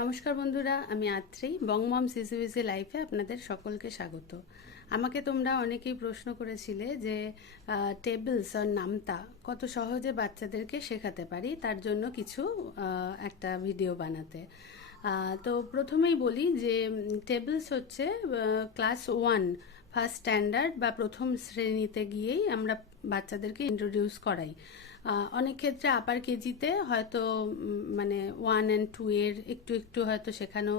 নমস্কার বন্ধুরা, আমি আত্রি বংমম সিসিবিসি লাইফে আপনাদের সকলকে স্বাগত। আমাকে তোমরা অনেকেই প্রশ্ন করেছিলে যে টেবলস আর নামতা কত সহজে বাচ্চাদেরকে শেখাতে পারি, তার জন্য কিছু একটা ভিডিও বানাতে। তো প্রথমেই বলি যে টেবলস হচ্ছে ক্লাস 1 ফার্স্ট স্ট্যান্ডার্ড বা প্রথম শ্রেণীতে গিয়েই আমরা বাচ্চাদেরকে ইন্ট্রোডিউস করাই। অনেক ক্ষেত্রে আপার কেজিতে হয়তো মানে 1 and 2 এর একটু একটু হয়তো শেখানো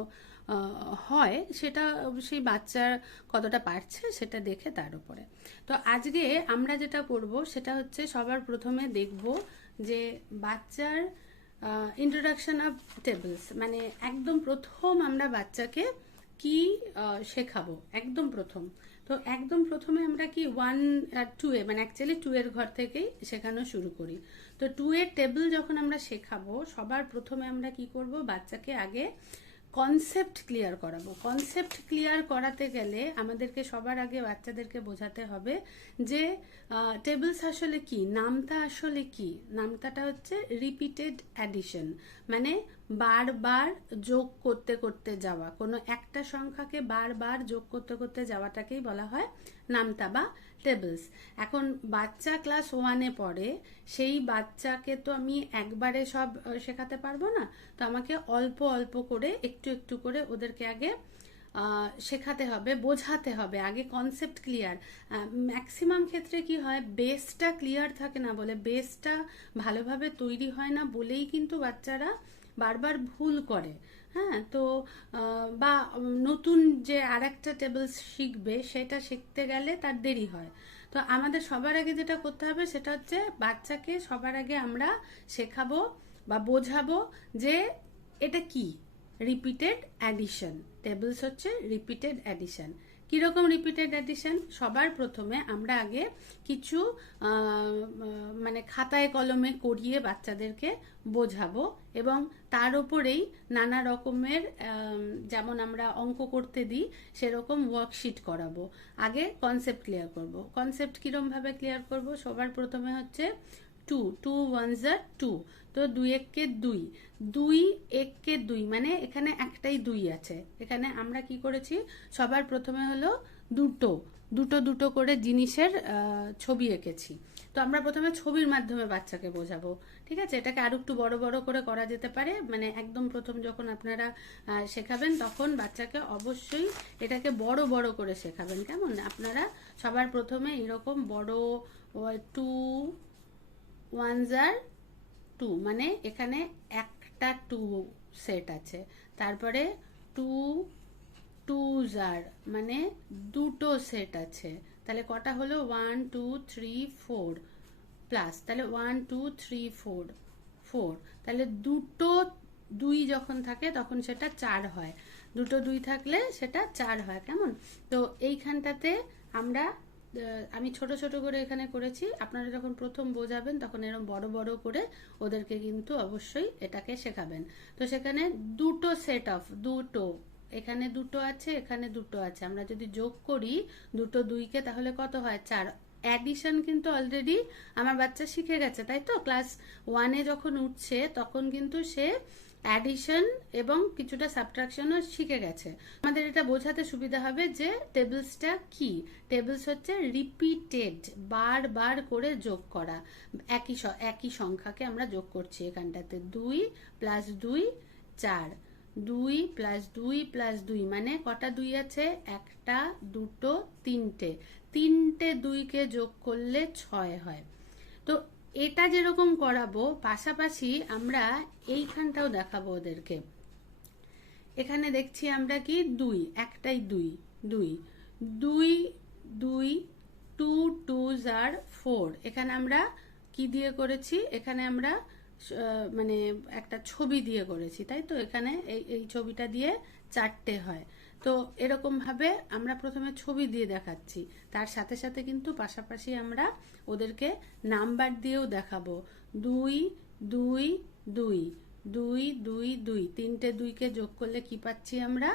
হয়, সেটা সেই বাচ্চার কতটা পারছে সেটা দেখে তার উপরে। তো আজকে আমরা যেটা করব সেটা হচ্ছে সবার প্রথমে দেখব যে বাচ্চার ইন্ট্রোডাকশন অফ টেবলস, মানে একদম প্রথম আমরা বাচ্চাকে কি শেখাবো একদম প্রথম। তো একদম প্রথমে আমরা কি 1 আর 2 এ, মানে অ্যাকচুয়ালি 2 এর ঘর থেকেই শেখানো শুরু করি। তো 2 এর টেবিল যখন আমরা শেখাবো, সবার প্রথমে আমরা কি করব, বাচ্চাকে আগে কনসেপ্ট ক্লিয়ার করাবো। কনসেপ্ট ক্লিয়ার করাতে গেলে আমাদেরকে সবার আগে বাচ্চাদেরকে বোঝাতে হবে যে টেবলস আসলে কি, নামতা আসলে কি। নামতাটা হচ্ছে রিপিটেড অ্যাডিশন, মানে বারবার যোগ করতে করতে যাওয়া, কোনো একটা সংখ্যাকে বারবার যোগ করতে করতে যাওয়াটাকেই বলা হয় নামতা বা টেবলস। এখন বাচ্চা ক্লাস 1-এ পড়ে, সেই বাচ্চাকে তো আমি একবারে সব শেখাতে পারবো না। তো আমাকে অল্প অল্প করে একটু একটু করে ওদেরকে আগে শেখাতে হবে, বোঝাতে হবে। আগে কনসেপ্ট ক্লিয়ার। ম্যাক্সিমাম ক্ষেত্রে কি হয়, বেসটা ক্লিয়ার থাকে না বলে, বেসটা ভালোভাবে তৈরি হয় না বলেই কিন্তু বাচ্চারা বারবার ভুল করে। হ্যাঁ, তো বা নতুন যে আর একটা টেবিল শিখবে সেটা শিখতে গেলে তার দেরি হয়। তো আমাদের সবার আগে যেটা করতে হবে সেটা হচ্ছে বাচ্চাকে সবার আগে আমরা শেখাবো বা বোঝাবো যে এটা কি রিপিটেড অ্যাডিশন। টেবলস হচ্ছে রিপিটেড অ্যাডিশন। কিরকম রিপিটেড অ্যাডিশন? সবার প্রথমে আমরা আগে কিছু মানে খাতায় কলমে করিয়ে বাচ্চাদেরকে বোঝাবো এবং তার উপরেই নানা রকমের যেমন আমরা অঙ্ক করতে দিই সেরকম ওয়ার্কশিট করাবো। আগে কনসেপ্ট ক্লিয়ার করব। কনসেপ্ট কীরমভাবে ক্লিয়ার করব? সবার প্রথমে হচ্ছে 2 2 1 are 2, তো 2 একে 2, 2 একে 2, মানে এখানে একটাই 2 আছে। এখানে আমরা কি করেছি, সবার প্রথমে হলো দুটো দুটো দুটো করে জিনিসের ছবি এঁকেছি। তো আমরা প্রথমে ছবির মাধ্যমে বাচ্চাকে বোঝাবো, ঠিক আছে? এটাকে আরো একটু বড় বড় করে করা যেতে পারে, মানে একদম প্রথম যখন আপনারা শেখাবেন তখন বাচ্চাকে অবশ্যই এটাকে বড় বড় করে শেখাবেন। কেমন? আপনারা সবার প্রথমে এরকম বড় 2 1 are 2, মানে এখানে একটা 2 সেট আছে। তারপরে 2 2 are, মানে দুটো সেট আছে। তাহলে কটা হলো? 1 2 3 4 প্লাস, তাহলে 1 2 3 4 4। তাহলে দুটো 2 যখন থাকে তখন সেটা 4 হয়, দুটো 2 থাকলে সেটা 4 হয়। কেমন? তো এইখানটাতে আমরা আমি ছোট ছোট করে এখানে করেছি। আপনারা যখন প্রথম বোঝাবেন তখন এরকম বড় বড় করে ওদেরকে কিন্তু অবশ্যই এটাকে শেখাবেন। তো সেখানে দুটো সেট অফ, দুটো, এখানে দুটো আছে এখানে দুটো আছে, আমরা যদি যোগ করি দুটো 2কে তাহলে কত হয়? 4। অ্যাডিশন কিন্তু অলরেডি আমার বাচ্চা শিখে গেছে, তাই তো? ক্লাস 1-এ যখন উঠছে তখন কিন্তু সে অ্যাডিশন এবং কিছুটা সাবট্রাকশনও শিখে গেছে। আমাদের এটা বোঝাতে সুবিধা হবে যে টেবলসটা কি। টেবলস হচ্ছে রিপিটেড, বারবার করে যোগ করা। একই সংখ্যাকে আমরা যোগ করছি। এখানটাতে 2 + 2 4, 2 + 2 + 2, মানে কটা 2 আছে? একটা, দুটো, তিনটে। তিনটে 2কে যোগ করলে 6 হয়। তো এটা যেরকম করাবো, পাশাপাশি আমরা এইখানটাও দেখাবো ওদেরকে। এখানে দেখছি আমরা কি 2, একটাই 2 2 2 2 2 2s are 4। এখানে আমরা কি দিয়ে করেছি? এখানে আমরা মানে একটা ছবি দিয়ে করেছি, তাই তো? এখানে এই ছবিটা দিয়ে 4টে হয়। তো এরকম ভাবে আমরা প্রথমে ছবি দিয়ে দেখাচ্ছি, তার সাথে সাথে কিন্তু পাশাপাশি আমরা ওদেরকে নাম্বার দিয়েও দেখাবো। 2 2 2 2 2 2, তিনটে 2কে যোগ করলে কি পাচ্ছি আমরা?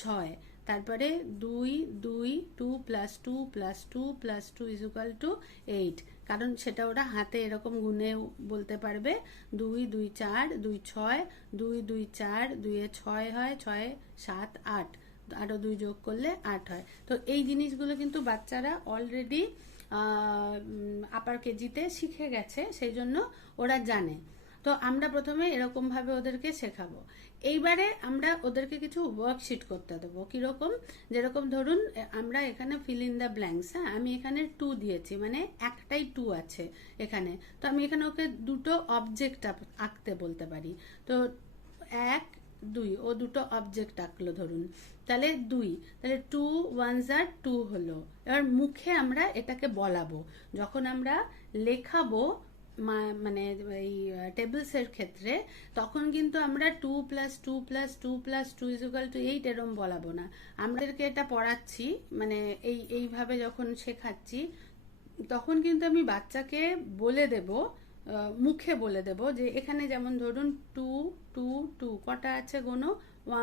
6। তারপরে 2 2 2 + 2 + 2 + 2 = 8, কারণ সেটা ওরা হাতে এরকম গুনে বলতে পারবে 2 2 4 2 6, 2 2 4, 2 এ 6 হয়, 6 7 8, আরও 2 যোগ করলে 8 হয়। তো এই জিনিসগুলো কিন্তু বাচ্চারা অলরেডি আপার কেজিতে শিখে গেছে, সেই জন্য ওরা জানে। তো আমরা প্রথমে এরকমভাবে ওদেরকে শেখাবো। এইবারে আমরা ওদেরকে কিছু ওয়ার্কশিট করতে দেবো। কীরকম? যেরকম ধরুন আমরা এখানে ফিল ইন দ্য ব্ল্যাঙ্কস, হ্যাঁ, আমি এখানে 2 দিয়েছি, মানে একটাই 2 আছে এখানে। তো আমি এখানে ওকে দুটো অবজেক্ট আঁকতে বলতে পারি। তো 1 2, ও দুটো অবজেক্ট আঁকলো ধরুন, তাহলে 2, তাহলে 2 1s are 2 হলো। এবার মুখে আমরা এটাকে বলাবো, যখন আমরা লেখাবো মানে এই টেবিলসের ক্ষেত্রে, তখন কিন্তু আমরা 2 + 2 + 2 + 2 = 8 এরম বলাবো না। আমাদেরকে এটা পড়াচ্ছি, মানে এইভাবে যখন শেখাচ্ছি, তখন কিন্তু আমি বাচ্চাকে বলে দেব, মুখে বলে দেব যে এখানে যেমন ধরুন 2 2 2 কটা আছে গোনো,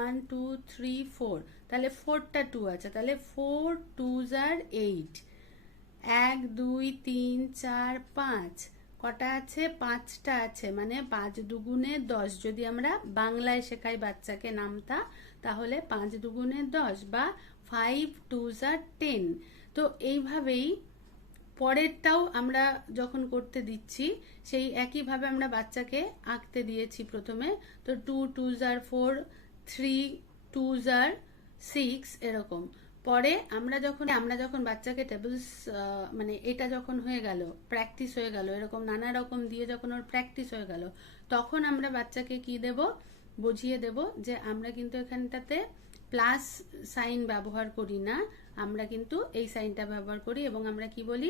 1 2 3 4, তাহলে 4টা 2 আছে, তাহলে 4 2s are 8, 1 2 3 4 5, কটা আছে, 5টা আছে, মানে 5 দুগুণে 10। যদি আমরা বাংলায় শেখাই বাচ্চাকে নামতা, তাহলে 5 দুগুণে 10, বা 5 2s are 10। তো এইভাবেই পরেরটাও আমরা যখন করতে দিচ্ছি, সেই একইভাবে আমরা বাচ্চাকে আঁকতে দিয়েছি প্রথমে। তো 2 2s are 4, 3 2s are 6, এরকম। পরে আমরা যখন বাচ্চাকে টেবিলস, মানে এটা যখন হয়ে গেল, প্র্যাকটিস হয়ে গেল, এরকম নানা রকম দিয়ে যখন ওর প্র্যাকটিস হয়ে গেল, তখন আমরা বাচ্চাকে কি দেব, বুঝিয়ে দেব যে আমরা কিন্তু এখানটাতে প্লাস সাইন ব্যবহার করি না, আমরা কিন্তু এই সাইনটা ব্যবহার করি, এবং আমরা কি বলি,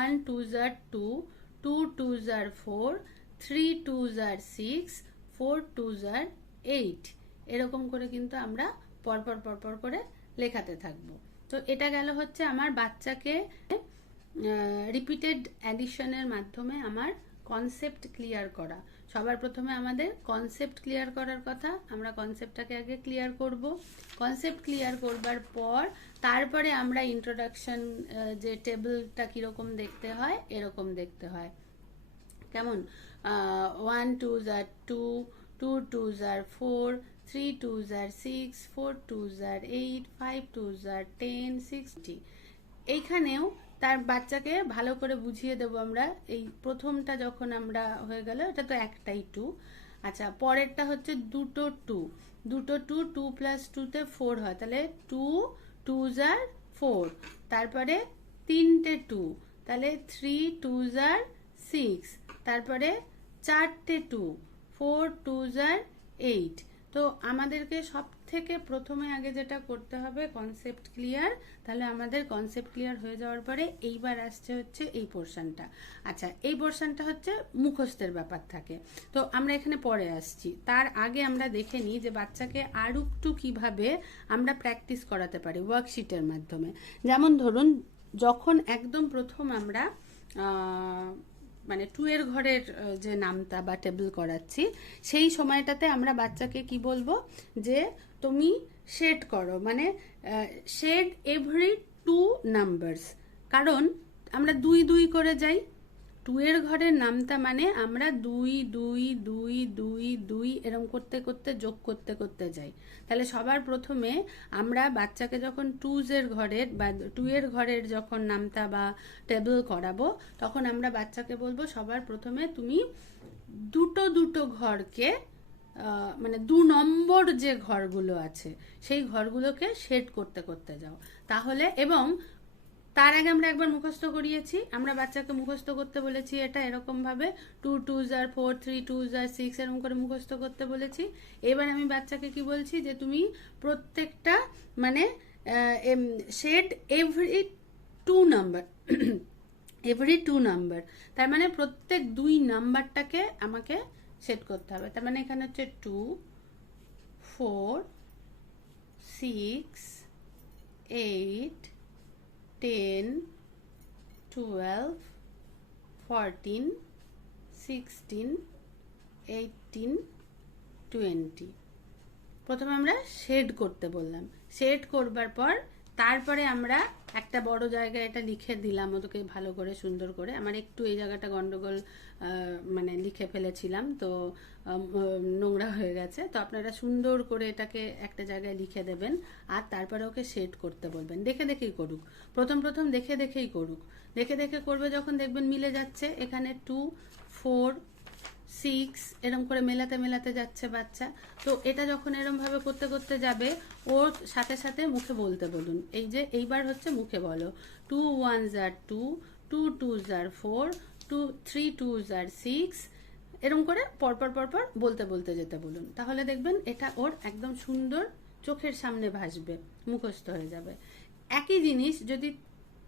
1 2s are 2, 2 2s are 4, 3 2s are 6, 4 2s are 8, এরকম করে কিন্তু আমরা পরপর পরপর করে লেখাতে থাকবো। তো এটা গেল হচ্ছে আমার বাচ্চাকে রিপিটেড অ্যাডিশনের মাধ্যমে আমার কনসেপ্ট ক্লিয়ার করা। সবার প্রথমে আমাদের কনসেপ্ট ক্লিয়ার করার কথা, আমরা কনসেপ্টটাকে আগে ক্লিয়ার করব। কনসেপ্ট ক্লিয়ার করবার পর তারপরে আমরা ইন্ট্রোডাকশন, যে টেবিলটা কীরকম দেখতে হয়, এরকম দেখতে হয়। কেমন, 1 2s are 2, 2 2s are 4, 3 2s are 6, 4 2s are 8, 5 2s are 10, 60। এইখানেও তার বাচ্চাকে ভালো করে বুঝিয়ে দেবো আমরা। এই প্রথমটা যখন আমরা হয়ে গেল, এটা তো একটাই 2। আচ্ছা, পরেরটা হচ্ছে দুটো 2, 2 2 + 2 তে 4 হয়, তাহলে 2 2s are 4, তারপরে 3টে 2, তাহলে 3 2s are 6, তারপরে 4টে 2, 4 2s are 8। তো আমাদেরকে সব থেকে প্রথমে আগে যেটা করতে হবে, কনসেপ্ট ক্লিয়ার। তাহলে আমাদের কনসেপ্ট ক্লিয়ার হয়ে যাওয়ার পরে এইবার আসছে হচ্ছে এই পোর্শনটা। আচ্ছা, এই পোর্শনটা হচ্ছে মুখস্থের ব্যাপার থাকে, তো আমরা এখানে পরে আসছি। তার আগে আমরা দেখে নিই যে বাচ্চাকে আর একটু কীভাবে আমরা প্র্যাকটিস করাতে পারি ওয়ার্কশিটের মাধ্যমে। যেমন ধরুন, যখন একদম প্রথম আমরা মানে 2 এর ঘরের যে নামতা বা টেবিল করাচ্ছি, সেই সময়টাতে আমরা বাচ্চাকে কি বলবো, যে তুমি শেড করো, মানে শেড এভরি 2 নাম্বারস। কারণ আমরা 2 2 করে যাই, 2 এর ঘরের নামতা মানে আমরা 2 2 2 2 2 এরকম করতে করতে, যোগ করতে করতে যাই। তাহলে সবার প্রথমে আমরা বাচ্চাকে যখন 2s এর ঘরের বা 2 এর ঘরের যখন নামতা বা টেবিল করাবো, তখন আমরা বাচ্চাকে বলবো সবার প্রথমে তুমি দুটো দুটো ঘরকে, মানে 2 নম্বর যে ঘরগুলো আছে সেই ঘরগুলোকে শেড করতে করতে যাও। তাহলে, এবং তার আগে আমরা একবার মুখস্থ করিয়েছি, আমরা বাচ্চাকে মুখস্থ করতে বলেছি এটা এরকমভাবে 2 2s are 4, 3 2s are 6, এরকম করে মুখস্থ করতে বলেছি। এবার আমি বাচ্চাকে কি বলছি, যে তুমি প্রত্যেকটা মানে shade every 2 number, every 2 number, তার মানে প্রত্যেক 2 নাম্বারটাকে আমাকে সেট করতে হবে। তার মানে এখানে হচ্ছে 2 4 6 8 10 12 14 16 18 20। প্রথমে আমরা শেড করতে বললাম, শেড করবার পর তারপরে আমরা একটা বড় জায়গায় এটা লিখে দিলাম ওদেরকে ভালো করে সুন্দর করে। আমার একটু এই জায়গাটা গন্ডগোল মানে লিখে ফেলেছিলাম, তো নোংরা হয়ে গেছে। তো আপনারা সুন্দর করে এটাকে একটা জায়গায় লিখে দেবেন, আর তারপরে ওকে সেট করতে বলবেন। দেখে দেখেই করুক, প্রথম প্রথম দেখে দেখেই করুক। দেখে দেখে করবে, যখন দেখবেন মিলে যাচ্ছে, এখানে 2, 4, 6 এরম করে মেলাতে মেলাতে যাচ্ছে বাচ্চা। তো এটা যখন এরমভাবে করতে করতে যাবে, ওর সাথে সাথে মুখে বলতে বলুন। এই যে এইবার হচ্ছে মুখে বলো 2 1s are 2, 2 2s are 4, 3 2s are 6, এরম করে পরপর পরপর বলতে বলতে যেতে বলুন। তাহলে দেখবেন এটা ওর একদম সুন্দর চোখের সামনে ভাসবে, মুখস্থ হয়ে যাবে। একই জিনিস যদি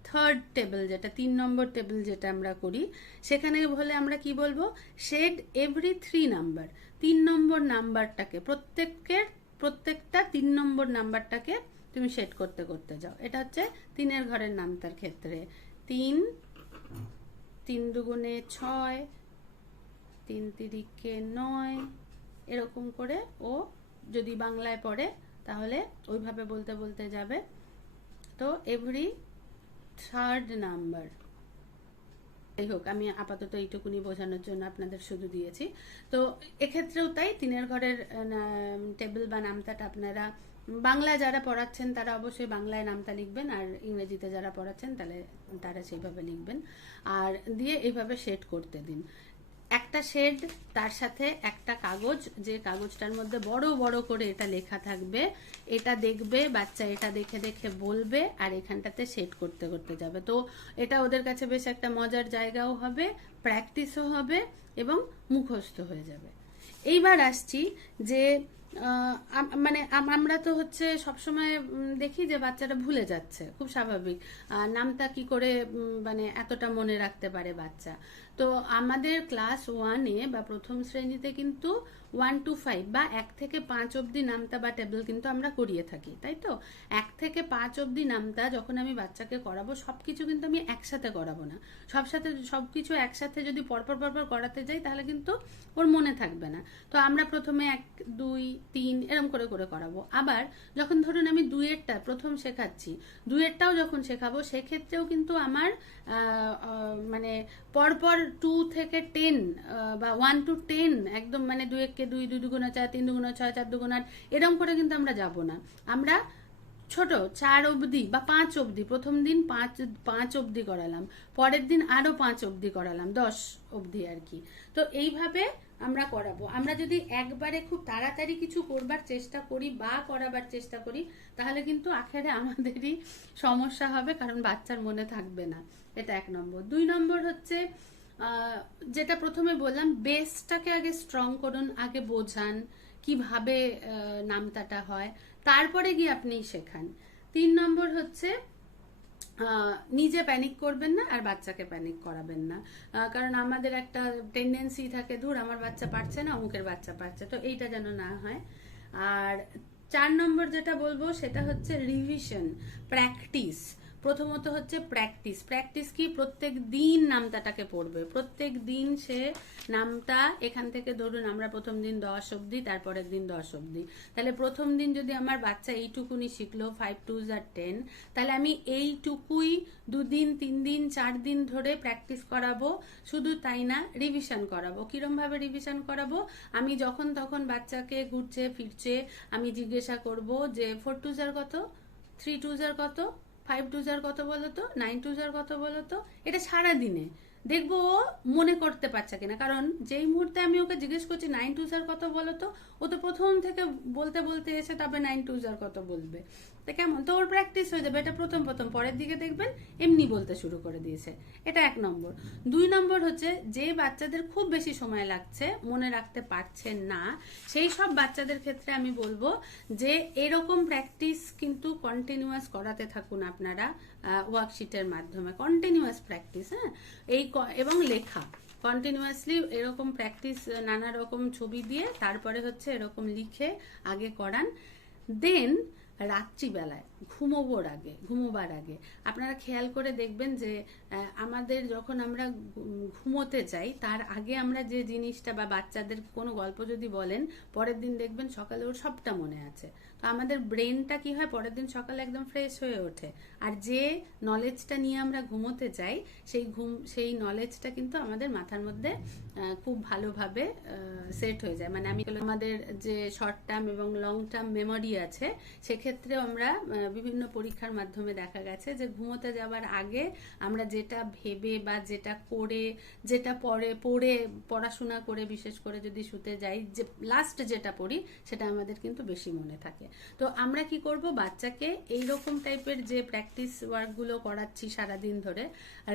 থার্ড টেবিল, যেটা 3 নম্বর টেবিল যেটা আমরা করি, সেখানে হলে আমরা কি বলবো, শেড এভরি 3 নাম্বার। 3 নম্বর নাম্বারটাকে প্রত্যেকটা 3 নম্বর নাম্বারটাকে তুমি শেড করতে করতে যাও। এটা হচ্ছে 3-এর ঘরের নামতার ক্ষেত্রে। 3 3 দুগুণে 6, 3 তিরিকে 9, এরকম করে ও যদি বাংলায় পড়ে তাহলে ওইভাবে বলতে বলতে যাবে। তো এভরি থার্ড নাম্বার। যাই হোক, আমি আপাতত এইটুকুনি বোঝানোর জন্য আপনাদের শুধু দিয়েছি। তো এক্ষেত্রেও তাই, 3-এর ঘরের টেবিল বা নামতাটা আপনারা বাংলা যারা পড়াচ্ছেন তারা অবশ্যই বাংলায় নামতা লিখবেন, আর ইংরেজিতে যারা পড়াচ্ছেন তাহলে তারা সেইভাবে লিখবেন, আর দিয়ে এইভাবে শেড করতে দিন। একটা শেড, তার সাথে একটা কাগজ, যে কাগজটার মধ্যে বড় বড় করে এটা লেখা থাকবে। এটা দেখবে বাচ্চা, এটা দেখে দেখে বলবে, আর এখানটাতে শেড করতে করতে যাবে। তো এটা ওদের কাছে বেশ একটা মজার জায়গাও হবে, প্র্যাকটিসও হবে এবং মুখস্থ হয়ে যাবে। এইবার আসছি যে মানে আমরা তো হচ্ছে সবসময় দেখি যে বাচ্চারা ভুলে যাচ্ছে, খুব স্বাভাবিক। নামটা কি করে মানে এতটা মনে রাখতে পারে বাচ্চা? তো আমাদের ক্লাস 1-এ বা প্রথম শ্রেণীতে কিন্তু 1 to 5 বা 1 থেকে 5 অবধি নামতা বা টেবিল কিন্তু আমরা করিয়ে থাকি, তাই তো? 1 থেকে 5 অবধি নামতা যখন আমি বাচ্চাকে করাবো, সবকিছু কিন্তু আমি একসাথে করাবো না। সবকিছু একসাথে যদি পরপর পরপর করাতে যাই তাহলে কিন্তু ওর মনে থাকবে না। তো আমরা প্রথমে 1 2 3 এরকম করে করে করাবো। আবার যখন ধরুন আমি 2-এরটা প্রথম শেখাচ্ছি, 2-এরটাও যখন শেখাবো, সেক্ষেত্রেও কিন্তু আমার মানে পরপর 2 থেকে 10 বা 1 to 10 একদম মানে 2-1কে 2, 2 দুগুণে 4, 3 দুগুণে 6, 4 দুগুণে 8 এরকম করে কিন্তু আমরা যাব না। আমরা ছোট 4 অবধি বা 5 অবধি, প্রথম দিন 5 অবধি করালাম, পরের দিন আরো 5 অবধি করালাম, 10 অবধি আর কি। তো এইভাবে আমরা করাবো। আমরা যদি একবারে খুব তাড়াতাড়ি কিছু করবার চেষ্টা করি বা করাবার চেষ্টা করি, তাহলে কিন্তু আখেরে আমাদেরই সমস্যা হবে, কারণ বাচ্চার মনে থাকবে না। এটা 1 নম্বর। 2 নম্বর হচ্ছে যেটা প্রথমে বললাম, বেসটাকে আগে স্ট্রং করুন, আগে বোঝান কিভাবে নামতাটা হয়, তারপরে গিয়ে আপনি শেখান। 3 নম্বর হচ্ছে নিজে প্যানিক করবেন না আর বাচ্চাকে প্যানিক করাবেন না, কারণ আমাদের একটা টেন্ডেন্সি থাকে, ধুর আমার বাচ্চা পারছে না, অমুকের বাচ্চা পারছে, তো এইটা যেন না হয়। আর 4 নম্বর যেটা বলবো সেটা হচ্ছে রিভিশন, প্র্যাকটিস। প্রথমত হচ্ছে প্র্যাকটিস কি, প্রত্যেক দিন নামতাটাকে পড়বে, প্রত্যেক দিন সে নামটা এখান থেকে ধরুন আমরা প্রথম দিন 10 অবধি, তারপরের দিন 10 অবধি, তাহলে প্রথম দিন যদি আমার বাচ্চা এইটুকুনি শিখলো 5 2s are 10, তাহলে আমি এইটুকুই 2 দিন 3 দিন 4 দিন ধরে প্র্যাকটিস করাবো। শুধু তাই না, রিভিশন করাবো। কিরম ভাবে রিভিশন করাবো? আমি যখন তখন বাচ্চাকে ঘুরছে ফিরছে আমি জিজ্ঞাসা করব যে 4 2s are কত, 3 2s are কত, 5 2s are কত বলো তো, 9 2s are কত বলো তো। এটা সারা দিনে দেখবো ও মনে করতে পারছে কিনা, কারণ যেই মুহূর্তে আমি ওকে জিজ্ঞেস করছি 9 2s are কত বলো তো, ও তো প্রথম থেকে বলতে বলতে এসে তবে 9 2s are কত বলবে। তো কেমন, তো ওর প্র্যাকটিস হয়ে যাবে। এটা প্রথম পরের দিকে দেখবেন এমনি বলতে শুরু করে দিয়েছে। এটা 1 নম্বর। 2 নম্বর হচ্ছে, যে বাচ্চাদের খুব বেশি সময় লাগছে, মনে রাখতে পারছেন না, সেই সব বাচ্চাদের ক্ষেত্রে আমি বলবো যে এরকম প্র্যাকটিস কিন্তু কন্টিনিউয়াস করাতে থাকুন আপনারা, ওয়ার্কশিটের মাধ্যমে কন্টিনিউয়াস প্র্যাকটিস। হ্যাঁ, এবং লেখা কন্টিনিউয়াসলি এরকম প্র্যাকটিস, নানা রকম ছবি দিয়ে তারপরে হচ্ছে এরকম লিখে আগে করান। দেন রাত্রিবেলায় ঘুমোবার আগে আপনারা খেয়াল করে দেখবেন যে আমাদের যখন আমরা ঘুমোতে যাই তার আগে আমরা যে জিনিসটা, বা বাচ্চাদের কোনো গল্প যদি বলেন পরের দিন দেখবেন সকালে ওর সবটা মনে আছে। তো আমাদের ব্রেনটা কি হয়, পরের দিন সকালে একদম ফ্রেশ হয়ে ওঠে। আর যে নলেজটা নিয়ে আমরা ঘুমোতে যাই সেই নলেজটা কিন্তু আমাদের মাথার মধ্যে খুব ভালোভাবে সেট হয়ে যায়। মানে আমাদের যে শর্ট টার্ম এবং লং টার্ম মেমোরি আছে, সেক্ষেত্রে আমরা বিভিন্ন পরীক্ষার মাধ্যমে দেখা গেছে যে ঘুমোতে যাওয়ার আগে আমরা যেটা ভেবে বা যেটা করে, যেটা পড়াশোনা করে, বিশেষ করে যদি শুতে যাই, যে লাস্ট যেটা পড়ি সেটা আমাদের কিন্তু বেশি মনে থাকে। তো আমরা কি করব, বাচ্চাকে এইরকম টাইপের যে প্র্যাকটিস ওয়ার্কগুলো করাচ্ছি সারাদিন ধরে,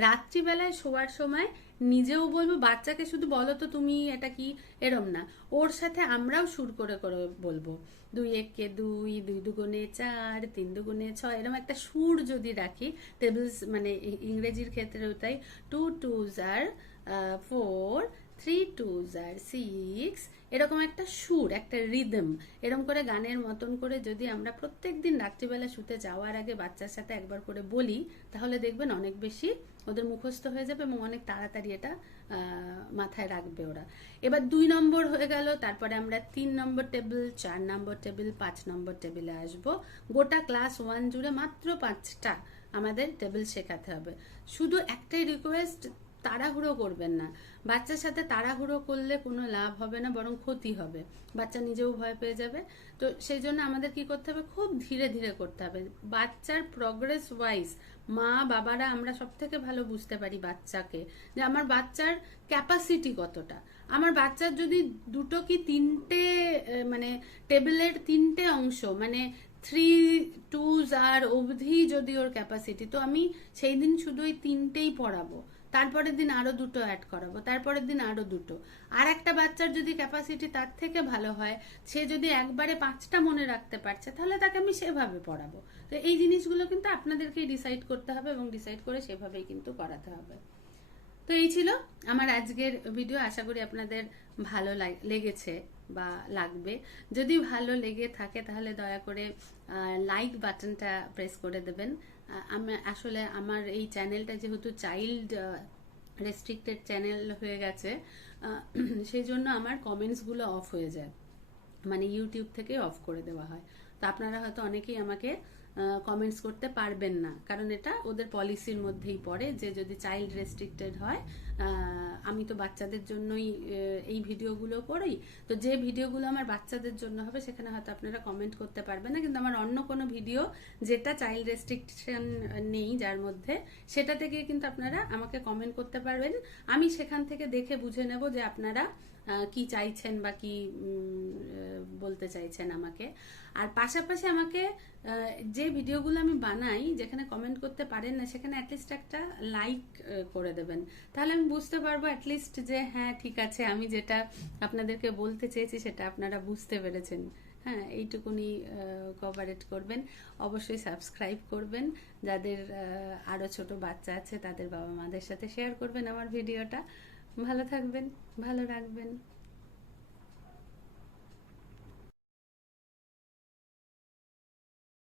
রাত্রিবেলায় শোয়ার সময় নিজেও বলবো, বাচ্চাকে শুধু বলো তো তুমি এটা কি, এরম না, ওর সাথে আমরাও সুর করে করে বলবো। 2 একে 2, 2 দুগুণে 4, 3 দুগুণে 6, এরকম একটা সুর যদি রাখি, টেবিলস মানে ইংরেজির ক্ষেত্রে তাই, 2 2s are 4, 3 2s are 6, এরকম একটা সুর, একটা রিদম, এরকম করে গানের মতন করে যদি আমরা প্রত্যেকদিন রাত্রিবেলা শুতে যাওয়ার আগে বাচ্চার সাথে একবার করে বলি, তাহলে দেখবেন অনেক বেশি ওদের মুখস্থ হয়ে যাবে এবং অনেক তাড়াতাড়ি এটা মাথায় রাখবে ওরা। এবার 2 নম্বর হয়ে গেল, তারপরে আমরা 3 নম্বর টেবিল, 4 নম্বর টেবিল, 5 নম্বর টেবিলে আসবো। গোটা ক্লাস 1 জুড়ে মাত্র 5টা আমাদের টেবিল শেখাতে হবে। শুধু একটাই রিকোয়েস্ট, তাড়াহুড়ো করবেন না। বাচ্চার সাথে তাড়াহুড়ো করলে কোনো লাভ হবে না, বরং ক্ষতি হবে, বাচ্চা নিজেও ভয় পেয়ে যাবে। তো সেই জন্য আমাদের কি করতে হবে, খুব ধীরে ধীরে করতে হবে। বাচ্চার প্রগ্রেস ওয়াইজ মা বাবারা আমরা সব থেকে ভালো বুঝতে পারি বাচ্চাকে, যে আমার বাচ্চার ক্যাপাসিটি কতটা। আমার বাচ্চার যদি 2 কি 3টে মানে টেবিলের 3টে অংশ, মানে 3 2s আর অবধি যদি ওর ক্যাপাসিটি, তো আমি সেই দিন শুধু ওই 3টেই পড়াবো, তারপরের দিন আরো 2টো অ্যাড করাবো, তারপরের দিন আরো 2টো। আর একটা বাচ্চার যদি ক্যাপাসিটি তার থেকে ভালো হয়, সে যদি একবারে 5টা মনে রাখতে পারছে, তাহলে তাকে আমি সেভাবে পড়াবো। তো এই জিনিসগুলো কিন্তু আপনাদেরকেই ডিসাইড করতে হবে এবং ডিসাইড করে সেভাবেই কিন্তু করাতে হবে। তো এই ছিল আমার আজকের ভিডিও। আশা করি আপনাদের ভালো লেগেছে বা লাগবে। যদি ভালো লেগে থাকে তাহলে দয়া করে লাইক বাটনটা প্রেস করে দেবেন। আমি আসলে আমার এই চ্যানেলটা যেহেতু চাইল্ড রেস্ট্রিক্টেড চ্যানেল হয়ে গেছে, সেই জন্য আমার কমেন্টসগুলো অফ হয়ে যায়, মানে ইউটিউব থেকে অফ করে দেওয়া হয়। তো আপনারা হয়তো অনেকেই আমাকে কমেন্টস করতে পারবেন না, কারণ এটা ওদের পলিসির মধ্যেই পড়ে যে যদি চাইল্ড রেস্ট্রিক্টেড হয়। আমি তো বাচ্চাদের জন্যই এই ভিডিওগুলো করি, তো যে ভিডিওগুলো আমার বাচ্চাদের জন্য হবে সেখানে হয়তো আপনারা কমেন্ট করতে পারবেন না, কিন্তু আমার অন্য কোনো ভিডিও যেটা চাইল্ড রেস্ট্রিকশন নেই যার মধ্যে, সেটা থেকে কিন্তু আপনারা আমাকে কমেন্ট করতে পারবেন। আমি সেখান থেকে দেখে বুঝে নেব যে আপনারা কি চাইছেন বা কি বলতে চাইছেন আমাকে। আর পাশাপাশি আমাকে যে ভিডিওগুলো আমি বানাই যেখানে কমেন্ট করতে পারেন না, সেখানে অ্যাটলিস্ট একটা লাইক করে দেবেন, তাহলে আমি বুঝতে পারবো অ্যাটলিস্ট যে হ্যাঁ ঠিক আছে, আমি যেটা আপনাদেরকে বলতে চেয়েছি সেটা আপনারা বুঝতে পেরেছেন। হ্যাঁ, এইটুকুনি কোঅপারেট করবেন। অবশ্যই সাবস্ক্রাইব করবেন, যাদের আরও ছোট বাচ্চা আছে তাদের বাবা মাদের সাথে শেয়ার করবেন আমার ভিডিওটা। ভালো থাকবেন, ভালো রাখবেন।